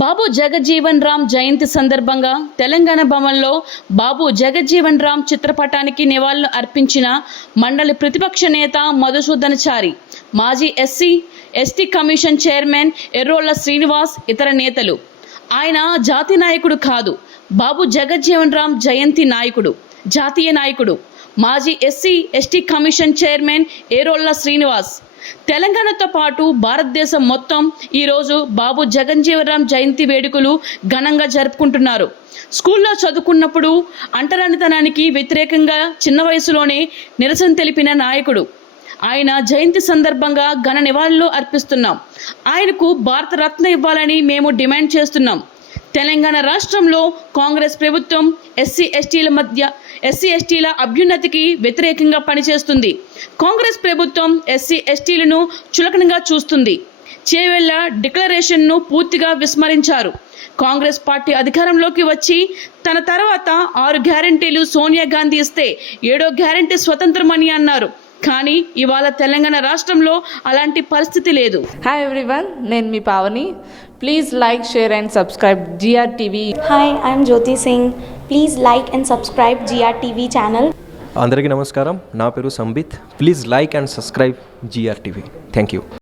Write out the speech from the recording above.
బాబు జగజ్జీవన్ రామ్ జయంతి సందర్భంగా తెలంగాణ భవన్లో బాబు జగజ్జీవన్ రామ్ చిత్రపటానికి నివాళులు అర్పించిన మండలి ప్రతిపక్ష నేత మధుసూదనచారి, మాజీ ST commission chairman Errolla Srinivas, ఇతర నేతలు. ఆయన జాతి నాయకుడు కాదు, బాబు జగజ్జీవన్ రామ్ జయంతి నాయకుడు, జాతీయ నాయకుడు. మాజీ ST commission chairman Errolla Srinivas. తెలంగాణతో పాటు భారతదేశం మొత్తం ఈరోజు బాబు జగజ్జీవన్ రామ్ జయంతి వేడుకలు ఘనంగా జరుపుకుంటున్నారు. స్కూల్లో చదువుకున్నప్పుడు అంటరానితనానికి వ్యతిరేకంగా చిన్న వయసులోనే నిరసన తెలిపిన నాయకుడు. ఆయన జయంతి సందర్భంగా ఘన నివాళులు అర్పిస్తున్నాం. ఆయనకు భారతరత్న ఇవ్వాలని మేము డిమాండ్ చేస్తున్నాం. తెలంగాణ రాష్ట్రంలో కాంగ్రెస్ ప్రభుత్వం ఎస్సీ ఎస్టీల అభ్యున్నతికి వ్యతిరేకంగా పనిచేస్తుంది. కాంగ్రెస్ ప్రభుత్వం ఎస్టీలను చులకనగా చూస్తుంది. చేవెళ్ల డిక్లరేషన్ను పూర్తిగా విస్మరించారు. కాంగ్రెస్ పార్టీ అధికారంలోకి వచ్చి తన తర్వాత 6 గ్యారెంటీలు సోనియా గాంధీ ఇస్తే 7వ గ్యారెంటీ స్వతంత్రమని అన్నారు. కానీ ఇవాళ తెలంగాణ రాష్ట్రంలో అలాంటి పరిస్థితి లేదు. హాయ్ ఎవ్రీవన్, నేను మీ Pavani. Please like, share and subscribe GRTV. Hi, I'm Jyoti Singh. Please like and subscribe GRTV channel. అందరికీ నమస్కారం, నా పేరు Sambit. Please like and subscribe GRTV. Thank you.